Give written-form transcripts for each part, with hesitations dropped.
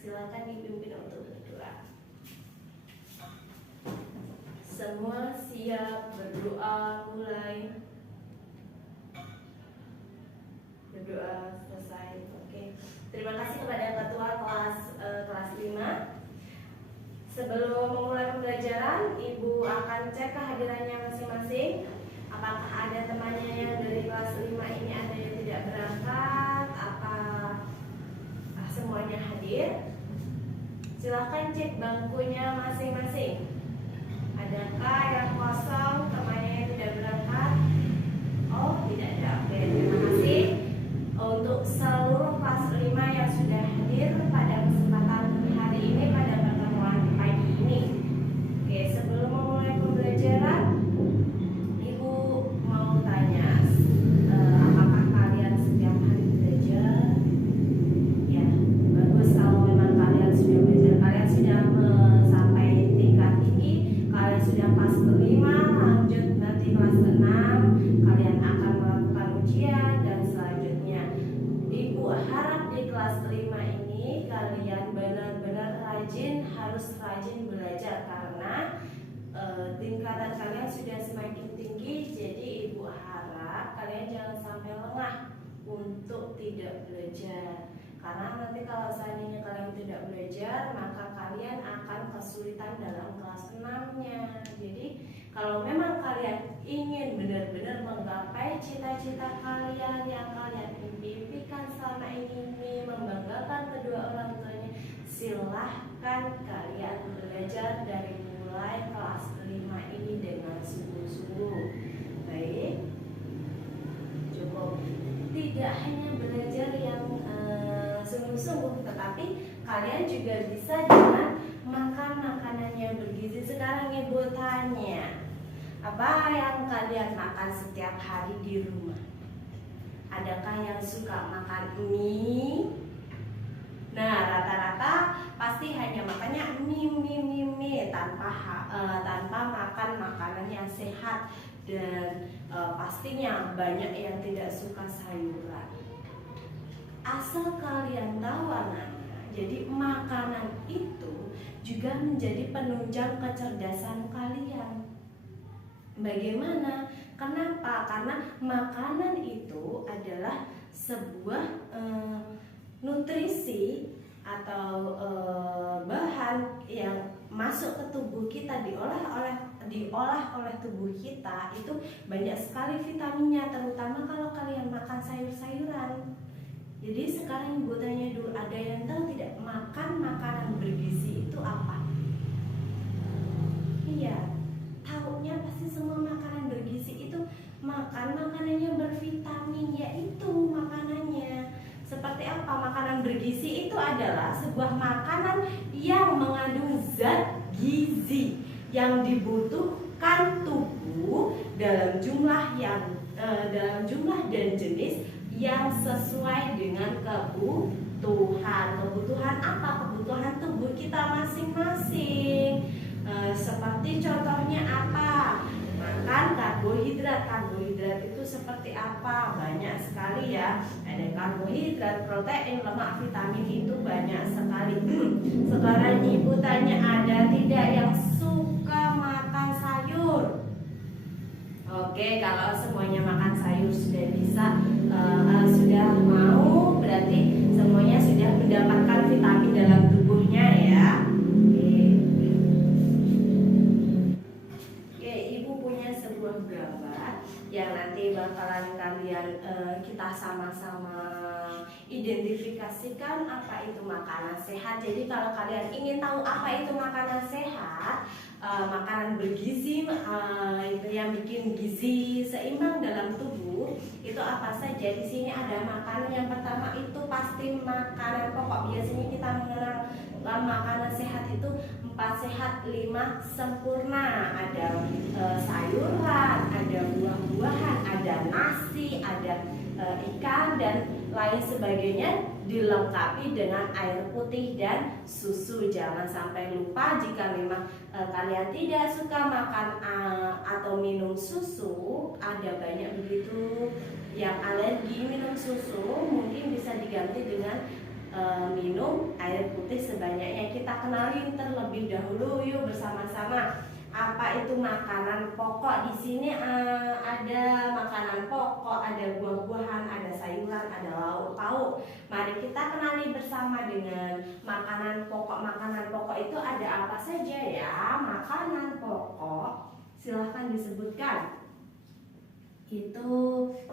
Silakan dipimpin untuk berdoa. Semua siap berdoa, mulai. Berdoa selesai. Oke. Terima kasih kepada ketua kelas 5. Sebelum memulai pembelajaran, Ibu akan cek kehadirannya masing-masing. Apakah ada temannya yang dari kelas 5 ini ada yang tidak berangkat? Apa semuanya hadir? Silahkan cek bangkunya masing-masing. Adakah yang kosong, temannya yang tidak berangkat? Oh, tidak ada. Oke, terima kasih untuk seluruh kelas 5 yang sudah hadir pada kesempatan hari ini, pada pertemuan pagi ini. Oke, sebelum memulai pembelajaran, Ibu mau tanya, apakah kalian setiap hari belajar? Ya, bagus kalau memang kalian sudah belajar. Kalian sudah sampai tingkat tinggi, kalian sudah kelas kelima, lanjut nanti kelas 6, kalian akan melakukan ujian dan selanjutnya. Ibu harap di kelas 5 ini kalian benar-benar rajin, harus rajin belajar karena tingkatan kalian sudah semakin tinggi. Jadi Ibu harap kalian jangan sampai lengah untuk tidak belajar. Karena nanti kalau seandainya kalian tidak belajar, maka kalian akan kesulitan dalam kelas 6-nya. Jadi kalau memang kalian ingin benar-benar menggapai cita-cita kalian yang kalian impikan selama ini, membanggakan kedua orang tuanya, silahkan kalian belajar dari mulai kelas 5 ini dengan sungguh-sungguh. Baik, cukup. Tidak hanya belajar yang sungguh-sungguh, tetapi kalian juga bisa dengan makan makanan yang bergizi. Sekarang Ibu tanya, apa yang kalian makan setiap hari di rumah? Adakah yang suka makan mie? Nah, rata-rata pasti hanya makannya mie tanpa makan makanan yang sehat, dan pastinya banyak yang tidak suka sayuran. Asal kalian tahu anak-anak, jadi makanan itu juga menjadi penunjang kecerdasan kalian. Bagaimana? Kenapa? Karena makanan itu adalah sebuah nutrisi atau bahan yang masuk ke tubuh kita, diolah oleh tubuh kita. Itu banyak sekali vitaminnya, terutama kalau kalian makan sayur-sayuran. Jadi sekarang Ibu tanya dulu, ada yang tahu tidak makan makanan bergizi itu apa? Iya, tahunya pasti semua makanan bergizi itu makan makanannya bervitamin, yaitu makanannya. Seperti apa makanan bergizi itu? Adalah sebuah makanan yang mengandung zat gizi yang dibutuhkan tubuh dalam jumlah dan jenis yang sesuai dengan kebutuhan. Kebutuhan apa? Kebutuhan tubuh kita masing-masing. Seperti contohnya apa? Makan karbohidrat. Karbohidrat itu seperti apa? Banyak sekali ya. Ada karbohidrat, protein, lemak, vitamin, itu banyak sekali. Sekarang Ibu tanya, ada tidak yang suka makan sayur? Oke, kalau semuanya makan sayur sudah bisa, sudah mau, berarti semuanya sudah mendapatkan vitamin dalam tubuhnya ya. Oke, Ibu punya sebuah gambar yang nanti bakalan kalian kita sama-sama identifikasikan apa itu makanan sehat. Jadi kalau kalian ingin tahu apa itu makanan sehat, makanan bergizi, itu yang bikin gizi seimbang dalam tubuh, itu apa saja? Di sini ada makanan. Yang pertama itu pasti makanan pokok. Biasanya kita mengenal makanan sehat itu 4 sehat 5 sempurna. Ada sayuran, ada buah-buahan, ada nasi, ada ikan dan lain sebagainya, dilengkapi dengan air putih dan susu. Jangan sampai lupa, jika memang kalian tidak suka makan atau minum susu, ada banyak begitu yang alergi minum susu, mungkin bisa diganti dengan minum air putih sebanyaknya. Kita kenalin terlebih dahulu yuk bersama-sama. Apa itu makanan pokok? Di sini ada makanan pokok, ada buah-buahan, ada sayuran, ada lauk pauk. Mari kita kenali bersama dengan makanan pokok. Makanan pokok itu ada apa saja ya? Makanan pokok, silahkan disebutkan. Itu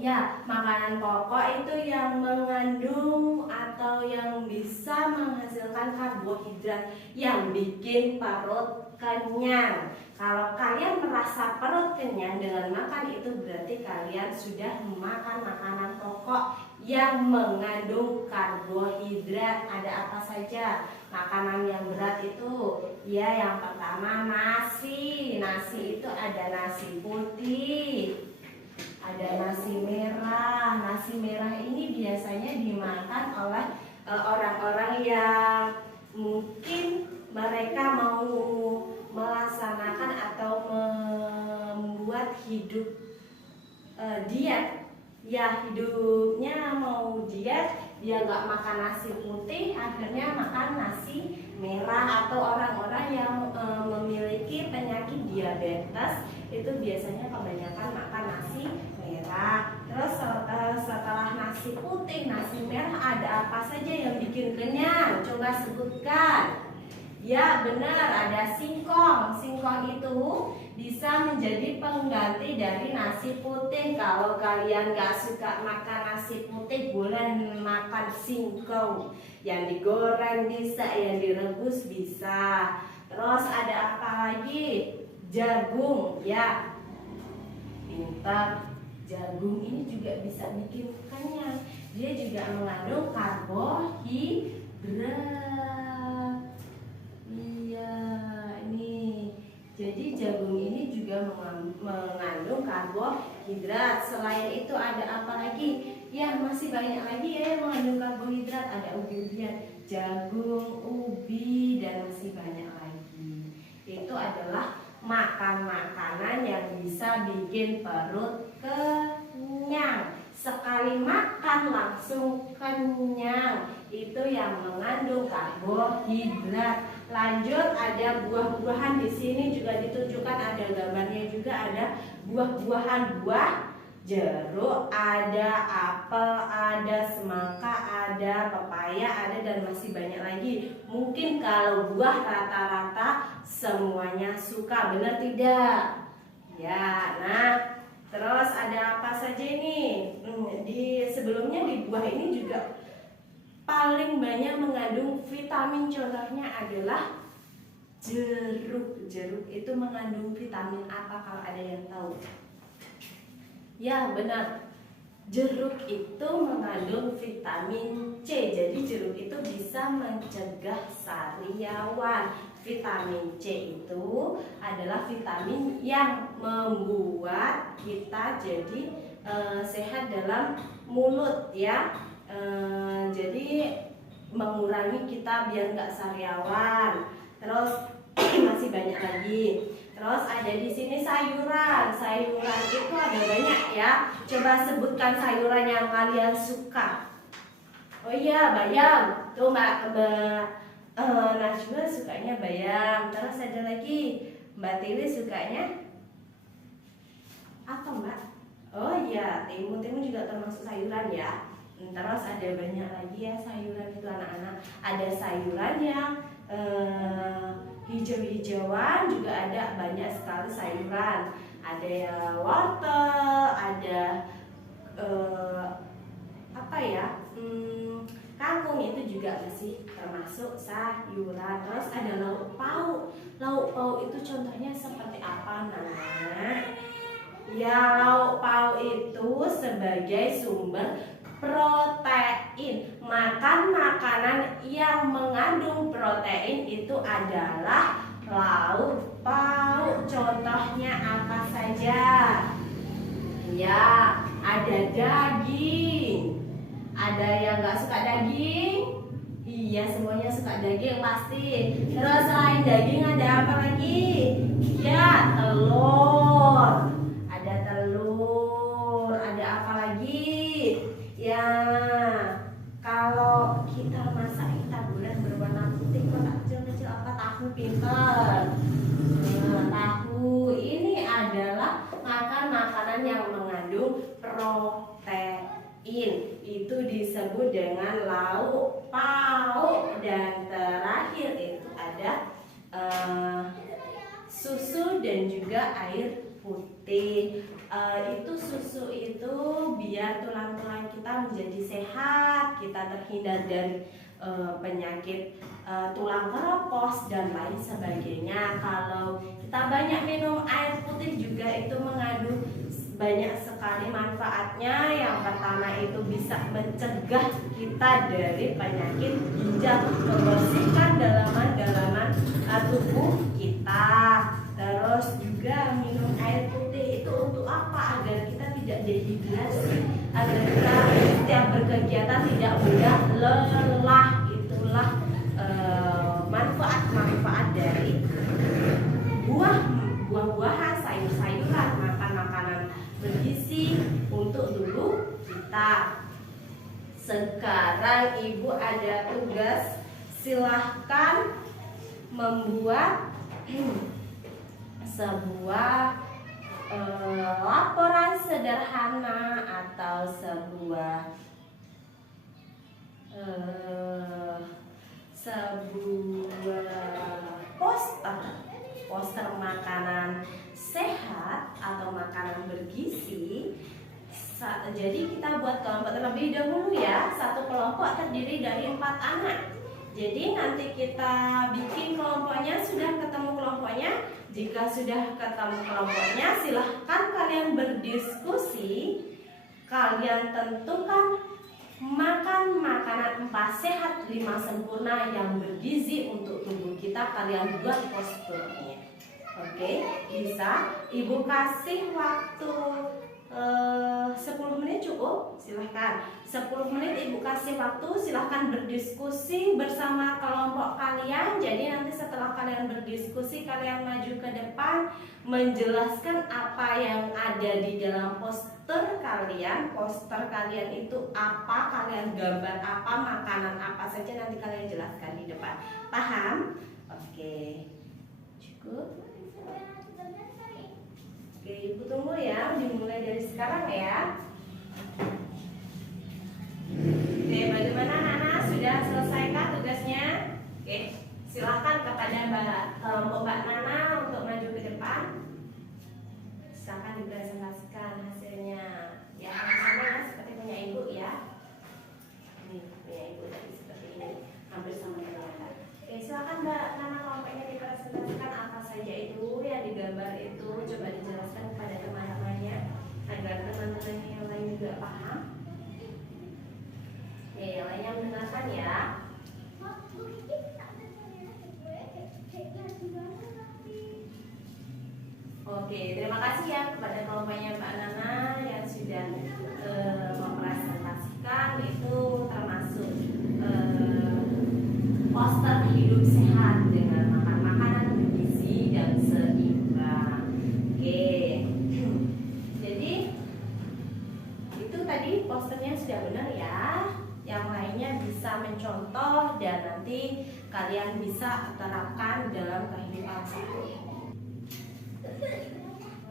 ya, makanan pokok itu yang mengandung atau yang bisa menghasilkan karbohidrat yang bikin perut kenyang. Kalau kalian merasa perut kenyang dengan makan itu, berarti kalian sudah memakan makanan pokok yang mengandung karbohidrat. Ada apa saja makanan yang berat itu? Ya, yang pertama nasi. Nasi itu ada nasi putih, ada nasi merah. Nasi merah ini biasanya dimakan oleh orang-orang yang mungkin mereka mau melaksanakan atau membuat hidup diet. Ya, hidupnya mau diet, dia nggak makan nasi putih, akhirnya makan nasi merah. Atau orang-orang yang memiliki penyakit diabetes itu biasanya kebanyakan makan nasi merah. Terus setelah nasi putih, nasi merah, ada apa saja yang bikin kenyang? Coba sebutkan. Ya benar, ada singkong. Singkong itu bisa menjadi pengganti dari nasi putih. Kalau kalian gak suka makan nasi putih, boleh makan singkong. Yang digoreng bisa, yang direbus bisa. Terus ada apa lagi? Jagung, ya. Pintar. Jagung ini juga bisa bikin kenyang. Dia juga mengandung karbohidrat. Iya, ini. Jadi jagung ini juga mengandung karbohidrat. Selain itu ada apa lagi? Ya, masih banyak lagi ya yang mengandung karbohidrat. Ada ubi-ubian, jagung, ubi, dan masih banyak lagi. Itu adalah makan-makanan yang bisa bikin perut kenyang. Sekali makan langsung kenyang. Itu yang mengandung karbohidrat. Lanjut, ada buah-buahan. Di sini juga ditunjukkan, ada gambarnya juga, ada buah-buahan. Buah jeruk, ada apel, ada semangka, ada pepaya, ada dan masih banyak lagi. Mungkin kalau buah rata-rata semuanya suka, benar tidak? Ya, nah terus ada apa saja ini? Sebelumnya di buah ini juga paling banyak mengandung vitamin. Contohnya adalah jeruk. Jeruk itu mengandung vitamin apa kalau ada yang tahu? Ya benar, jeruk itu mengandung vitamin C. Jadi jeruk itu bisa mencegah sariawan. Vitamin C itu adalah vitamin yang membuat kita jadi sehat dalam mulut ya. Jadi mengurangi kita biar nggak sariawan. Terus masih banyak lagi. Terus ada di sini sayuran. Sayuran itu ada banyak ya. Coba sebutkan sayuran yang kalian suka. Oh iya, bayam. Tuh Mbak Najwa sukanya bayam. Terus ada lagi, Mbak Tili sukanya apa Mbak? Oh iya, timun juga termasuk sayuran ya. Terus ada banyak lagi ya sayuran itu anak-anak. Ada sayuran yang hijau-hijauan, juga ada banyak sekali sayuran. Ada wortel, ada kangkung, itu juga masih termasuk sayuran. Terus ada lauk pauk. Lauk pauk itu contohnya seperti apa Nana? Ya, lauk pauk itu sebagai sumber protein. Makan makanan yang mengandung protein itu adalah lauk pauk. Contohnya apa saja? Ya, ada daging. Ada yang nggak suka daging? Iya, semuanya suka daging pasti. Terus selain daging ada apa lagi? Ya, telur. Ada telur. Ada apa lagi? Ya, kalau kita tahu pintar. Tahu ini adalah makanan yang mengandung protein. Itu disebut dengan lauk pauk. Dan terakhir itu ada susu dan juga air putih. Itu susu itu biar tulang-tulang kita menjadi sehat, kita terhindar dari penyakit tulang keropos dan lain sebagainya. Kalau kita banyak minum air putih juga itu mengandung banyak sekali manfaatnya. Yang pertama itu bisa mencegah kita dari penyakit ginjal, membersihkan dalaman-dalaman tubuh kita. Terus juga minum air putih itu untuk apa? Agar kita tidak dehidrasi, agar kita setiap berkegiatan tidak mudah lelah. Itulah manfaat-manfaat dari buah-buahan, sayur-sayuran, makan makanan bergizi untuk tubuh kita. Sekarang ibu ada tugas, silahkan membuat sebuah laporan sederhana atau sebuah poster makanan sehat atau makanan bergizi. Jadi kita buat kelompok terlebih dahulu ya. Satu kelompok terdiri dari 4 anak. Jadi nanti kita bikin kelompoknya. Sudah ketemu kelompoknya? Jika sudah ketemu kelompoknya, silahkan kalian berdiskusi. Kalian tentukan makan makanan 4 sehat 5 sempurna yang bergizi untuk tubuh kita. Kalian buat posternya. Oke, bisa. Ibu kasih waktu 10 menit cukup? Silahkan 10 menit ibu kasih waktu. Silahkan berdiskusi bersama kelompok kalian. Jadi nanti setelah kalian berdiskusi, kalian maju ke depan menjelaskan apa yang ada di dalam poster kalian. Poster kalian itu apa, kalian gambar apa, makanan apa saja, nanti kalian jelaskan di depan. Paham? Oke, cukup. Oke, ibu tunggu ya, dimulai dari sekarang ya. Oke, bagaimana anak-anak, sudah selesaikah tugasnya? Oke, silakan kepada Mbak Nana untuk maju ke depan. Silakan dipresentasikan hasilnya. Ya, sama ya, seperti punya ibu ya. Ini punya ibu tadi seperti ini, hampir sama ternyata. Oke, silakan Mbak Nana, kelompoknya dipresentasikan apa saja itu yang digambar itu. Coba dijelaskan kepada teman-temannya agar teman-temannya yang lain juga paham. Yang lainnya mendengarkan ya. Oke, terima kasih ya kepada kelompoknya Mbak Nana yang sudah mempresentasikan. Itu termasuk poster hidup sehat dengan makan makanan bergizi dan seimbang. Oke, jadi itu tadi posternya sudah benar ya. Yang lainnya bisa mencontoh dan nanti kalian bisa terapkan dalam kehidupan sehari-hari.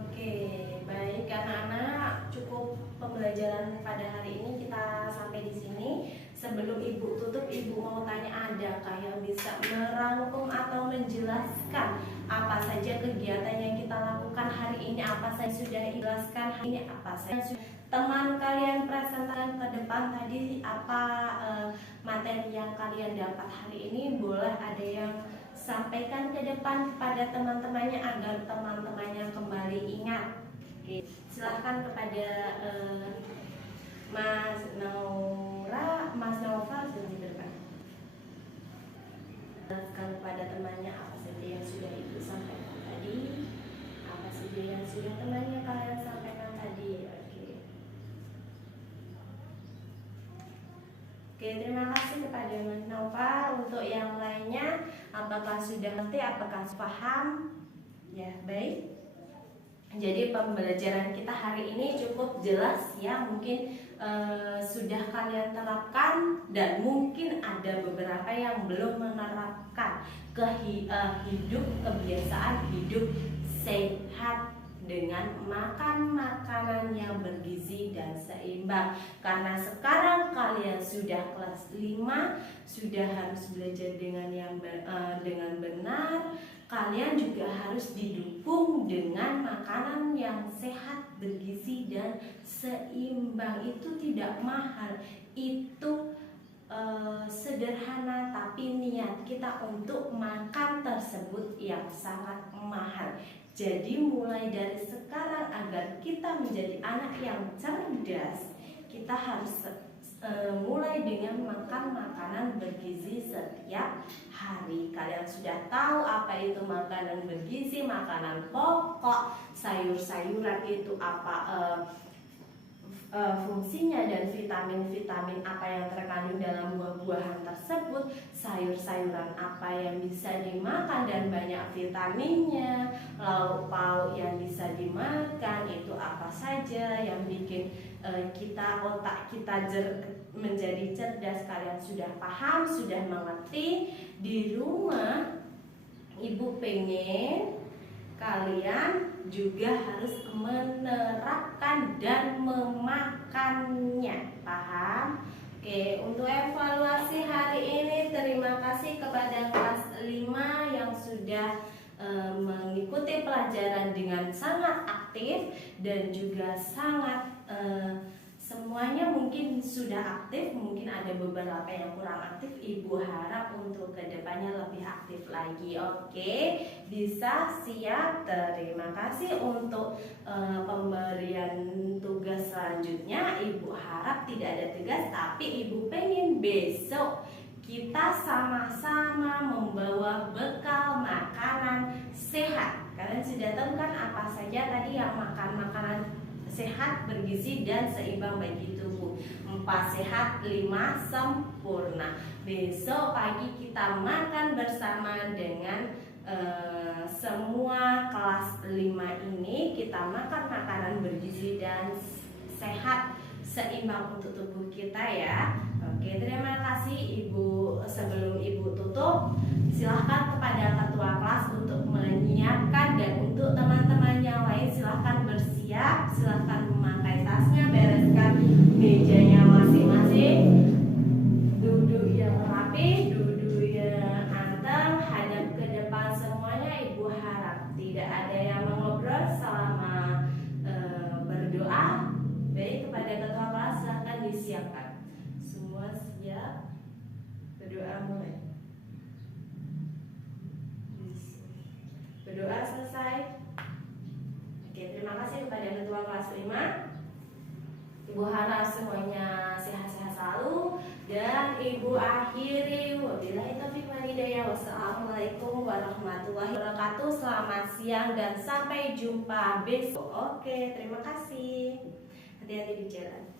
Oke, baik anak-anak, cukup pembelajaran pada hari ini kita sampai di sini. Sebelum ibu tutup, ibu mau tanya, adakah yang bisa merangkum atau menjelaskan apa saja kegiatan yang kita lakukan hari ini? Apa saya sudah jelaskan hari ini? Apa saya teman kalian presentasikan ke depan tadi? Apa materi yang kalian dapat hari ini? Boleh ada yang sampaikan ke depan kepada teman-temannya agar teman-temannya kembali ingat. Oke, silahkan kepada Mas Naura, Mas Nova sudah di depan. Jelaskan kepada temannya apa saja yang sudah ibu sampaikan tadi, apa saja yang sudah temannya kalian sampaikan tadi. Oke, terima kasih kepada Mas Nova. Untuk yang lainnya, apakah sudah ngerti, apakah paham? Ya, baik. Jadi pembelajaran kita hari ini cukup jelas ya. Mungkin sudah kalian terapkan dan mungkin ada beberapa yang belum menerapkan. kebiasaan hidup sehat dengan makan makanan yang bergizi dan seimbang. Karena sekarang kalian sudah kelas 5, sudah harus belajar dengan benar. Kalian juga harus didukung dengan makanan yang sehat, bergizi dan seimbang. Itu tidak mahal, itu sederhana, tapi niat kita untuk makan tersebut yang sangat mahal. Jadi mulai dari sekarang agar kita menjadi anak yang cerdas, kita harus mulai dengan makan makanan bergizi setiap hari. Kalian sudah tahu apa itu makanan bergizi, makanan pokok, sayur-sayuran itu apa fungsinya, dan vitamin-vitamin apa yang terkandung dalam buah-buahan tersebut, sayur-sayuran apa yang bisa dimakan dan banyak vitaminnya, lauk pauk yang bisa dimakan itu apa saja yang bikin otak kita menjadi cerdas. Kalian sudah paham, sudah mengerti. Di rumah ibu pengen kalian juga harus menerapkan dan memakannya. Paham? Oke, untuk evaluasi hari ini terima kasih kepada kelas 5 yang sudah mengikuti pelajaran dengan sangat aktif dan juga sangat semuanya mungkin sudah aktif, mungkin ada beberapa yang kurang aktif. Ibu harap untuk kedepannya lebih aktif lagi. Oke, bisa, siap. Terima kasih untuk pemberian tugas selanjutnya. Ibu harap tidak ada tugas, tapi ibu pengen besok kita sama-sama membawa bekal makanan sehat. Kalian sudah tahu kan apa saja tadi yang makanan sehat, bergizi dan seimbang bagi tubuh. 4 sehat, 5 sempurna. Besok pagi kita makan bersama dengan semua kelas 5 ini. Kita makan makanan bergizi dan sehat, seimbang untuk tubuh kita ya. Oke, terima kasih Ibu. Sebelum Ibu tutup, silahkan kepada ketua kelas untuk menyiapkan, dan untuk teman-teman yang lain silahkan bersiap, silahkan memakai tasnya, bereskan mejanya masing-masing, duduk yang rapi, duduk yang anteng, hadap ke depan semuanya. Ibu harap tidak ada yang mengobrol selama berdoa. Baik, kepada ketua kelas silahkan disiapkan. Semua siap, berdoa mulai. Berdoa selesai. Oke, terima kasih kepada ketua kelas 5. Ibu harap semuanya sehat-sehat selalu, dan ibu akhiri wabillahi taufiq wal hidayah. Wassalamualaikum warahmatullahi wabarakatuh. Selamat siang dan sampai jumpa besok. Oke, terima kasih. Hati-hati di jalan.